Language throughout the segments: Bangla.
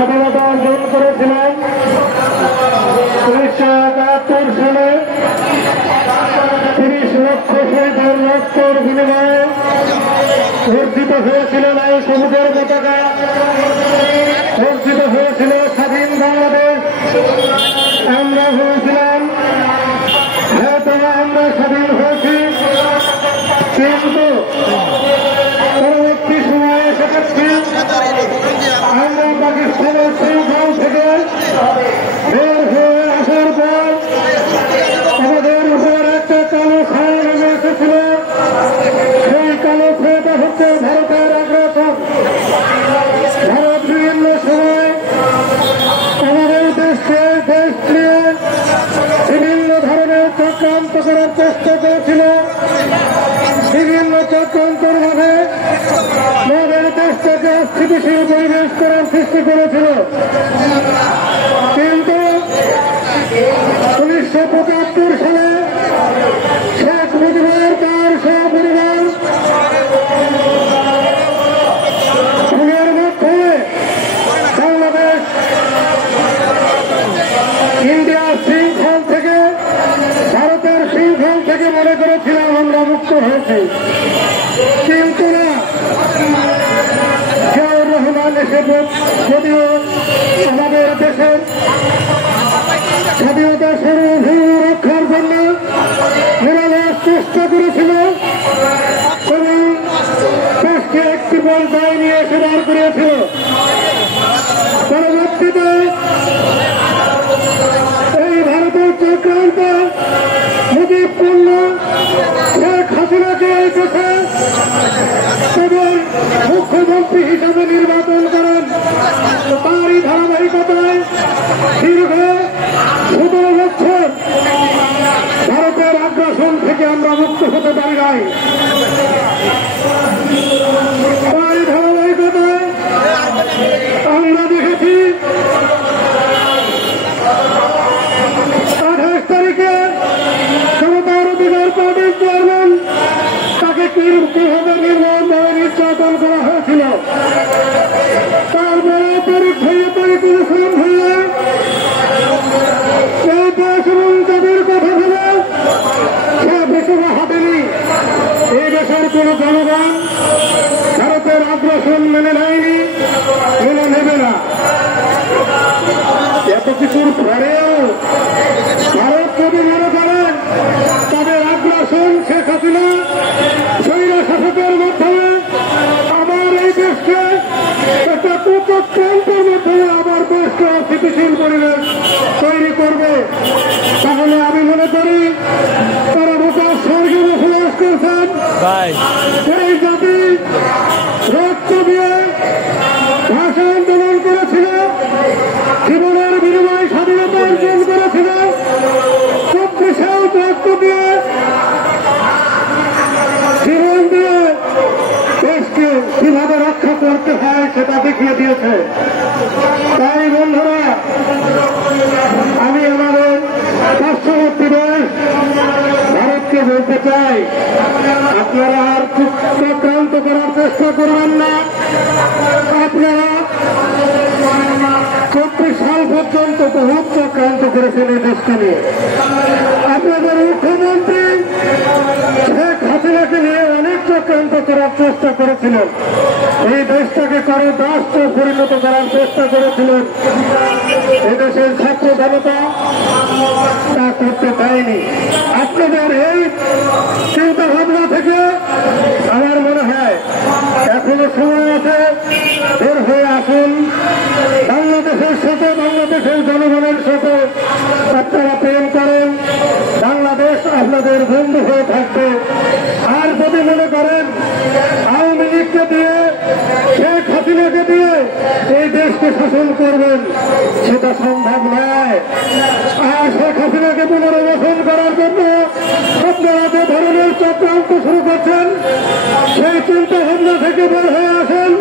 স্বাধীনতা অর্জন করেছিলেন 1971 সালে 30 লক্ষ শহীদের রক্তের বিনিময়ে অর্জিত হয়েছিল এই সবুজের পতাকা, অর্জিত হয়েছিল স্বাধীন বাংলাদেশ। আমরা ভেবেছিলাম হয়তো আমরা স্বাধীন হয়েছি, কিন্তু পরবর্তী সময়ে এসে দেখছি আমরা পাকিস্তানের শৃঙ্খল থেকে বের হয়ে আসার পর আমাদের উপর একটা কালো ছায়া নেমে এসেছিল। সেই কালো ছায়াটা হচ্ছে ভারতের আগ্রাসন। ভারত বিভিন্ন সময় আমাদের দেশকে দেশ নিয়ে বিভিন্ন ধরনের চক্রান্ত করার চেষ্টা করেছিল। বিভিন্ন চক্রান্তর ভাবে আমাদের দেশটাকে অস্থিতিশীল পরিবেশ করার সৃষ্টি করেছিল, কিন্তু 1975 সালে শেখ মুজিবুর তার সপরিবার খুনের মাধ্যমে বাংলাদেশ ইন্ডিয়ার শৃঙ্খল থেকে, ভারতের শৃঙ্খল থেকে মনে করেছিলাম আমরা মুক্ত হয়েছি, কিন্তু না। জিয়াউর রহমান এসে যদিও আমাদের দেশের স্বাধীনতা সার্বভৌম রক্ষার জন্য নিরলস চেষ্টা করেছিল এবং দেশকে একটি পর্যায়ে নিয়ে এসে দাঁড় করিয়েছিল। পরবর্তীতে এই ভারতের চক্রান্ত মুজিবপূর্ণ শেখ হাসিনাকে এই দেশে কেবল মুখ্যমন্ত্রী হিসেবে নির্বাচন করেন। তারই ধারাবাহিকতায় দীর্ঘ 17 বছর ভারতের আগ্রাসন থেকে আমরা মুক্ত হতে পারি নাই। তারই ধারাবাহিকতায় আমরা দেখেছি 28 তারিখে জনতার অধিকার পার্টির চেয়ারম্যান তাকে কিভাবে নির্মমভাবে নির্যাতন করা হয়েছিল। তারপরে তারিখ হইয়ে তারিখ অনুসরণ হইয়ে এই দেশ এবং তাদের কথা ভেবে সে বেশিরা হাঁটেনি। এই দেশের কোন জনগণ ভারতের আগ্রাসন মেনে নেয়নি, মেনে নেবে না। এত কিছুর পরেও ভারত যদি মনে করেন তাদের আগ্রাসন শেখ হাসিনা স্বৈর শাসকের মাধ্যমে আমার এই দেশকে একটা কুচক্রান্তের মাধ্যমে আমার দেশকে অস্থিতিশীল পরিবেশ তৈরি করবে, তাহলে আমি মনে করি তারা বোকার স্বর্গে বসবাস করছেন। এই জাতি রক্ত দিয়ে ভাষা আন্দোলন করেছিল, জীবনের বিনিময়ে স্বাধীনতা অর্জন করেছিল, 24 রক্ত দিয়ে জীবন দিয়ে দেশকে কিভাবে রক্ষা করতে হয় সেটা দেখিয়ে দিয়েছে। তাই বন্ধুরা, আমি আমাদের পার্শ্ববর্তী দেশ ভারতকে বলতে চাই, আপনারা আর চক্রান্ত করার চেষ্টা করবেন না। আপনারা 24 সাল পর্যন্ত বহুত চক্রান্ত করেছেন এই দেশকে নিয়ে। আপনাদের মুখ্যমন্ত্রী শেখ হাসিনাকে নিয়ে অনেক চক্রান্ত করার চেষ্টা করেছিলেন, এই দেশটাকে কারো রাষ্ট্রে পরিণত করার চেষ্টা করেছিলেন। এদেশের ছাত্র জনতা তা করতে দেয়নি। আপনাদের এই চিন্তা ভাবনা থেকে আমার মনে হয় এখনো সময় আছে, বের হয়ে আসুন। বাংলাদেশের সাথে, বাংলাদেশের জনগণের সাথে আপনারা প্রেম করেন, বাংলাদেশ আপনাদের বন্ধু হয়ে থাকবে। আর যদি মনে করেন আওয়ামী লীগকে দিয়ে, শেখ হাসিনাকে দিয়ে এই দেশকে শাসন করবেন, সেটা সম্ভব নয়। আর শেখ হাসিনাকে পুনর্বাসন করার জন্য আপনারা যে ধরনের চক্রান্ত শুরু করছেন, সেই চিন্তা ভাবনা থেকে বের হয়ে আসেন।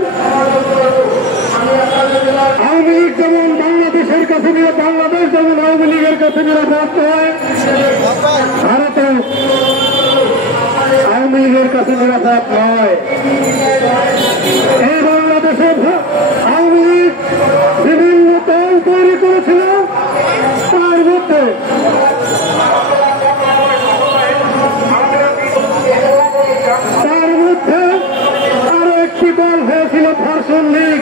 আওয়ামী লীগ যেমন বাংলাদেশের কাছে নিয়ে, বাংলাদেশ যেমন আওয়ামী লীগের কাছে নিরাপদ নয়, ভারতেও আওয়ামী লীগের কাছে নিরাপদ নয়। এই বাংলাদেশে আওয়ামী লীগ বিভিন্ন বাংলাদেশে তার মধ্যে আরো একটি দল হয়েছিল ধর্ষণ লীগ।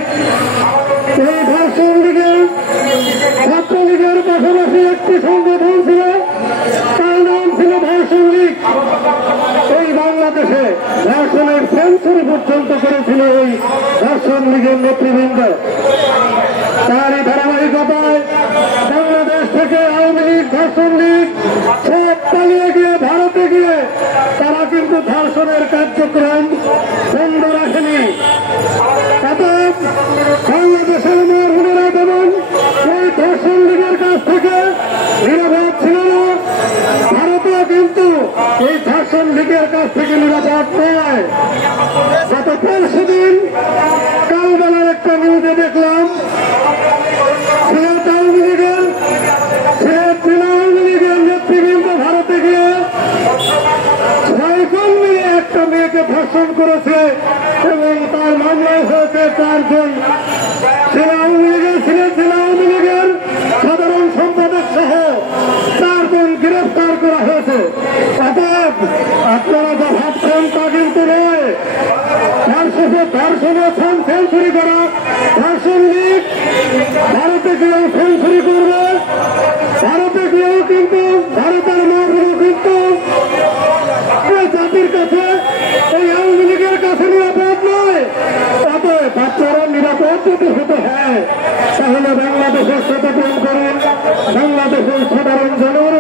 এই ধর্ষণ লীগের ছাত্রলীগের পাশাপাশি একটি সংগঠন ছিল, তার নাম ছিল ধর্ষণ লীগ। এই বাংলাদেশে ধর্ষণের সেঞ্চুরি পর্যন্ত করেছিল এই ধর্ষণ লীগের নেতৃবৃন্দ। তারই ধারাবাহিকতায় বাংলাদেশ থেকে আওয়ামী লীগ, ধর্ষণ লীগ সব পালিয়ে গিয়ে ভারতে গিয়ে তারা কিন্তু ধর্ষণের কার্যক্রম বন্ধ রাখেনি। অতএব বাংলাদেশের মেয়েরা যেমন এই ধর্ষণ লীগের কাছ থেকে নিরাপদ ছিল না, ভারতেও কিন্তু এই ধর্ষণ লীগের কাছ থেকে নিরাপদ নয়। গত 5 দিন কালবেলার একটা নিউজে দেখলাম সিলেট আওয়ামী লীগের নেতৃবৃন্দ ভারতে গিয়ে 6 জন মিলে একটা মেয়েকে ধর্ষণ করেছে এবং তার মামলায় হয়েছে 4 জন। সিলেট জেলা আওয়ামী লীগের সাধারণ সম্পাদক সহ 4 জন গ্রেফতার করা হয়েছে। অতএব আপনারা যা ভাবছেন তা কিন্তু নয়। ধর্ষণের সেঞ্চুরি করা ধর্ষণ লীগ ভারতে গিয়েও সেঞ্চুরি করবে, ভারতে গিয়েও কিন্তু ভারতের মাগুলো কিন্তু জাতির কাছে এই আওয়ামী লীগের কাছে নিরাপদ নয়। অতএব আপনারা নিরাপদ যদি হতে হয় তাহলে বাংলাদেশের সাথে প্রেম করুন, বাংলাদেশের সাধারণ জনগণ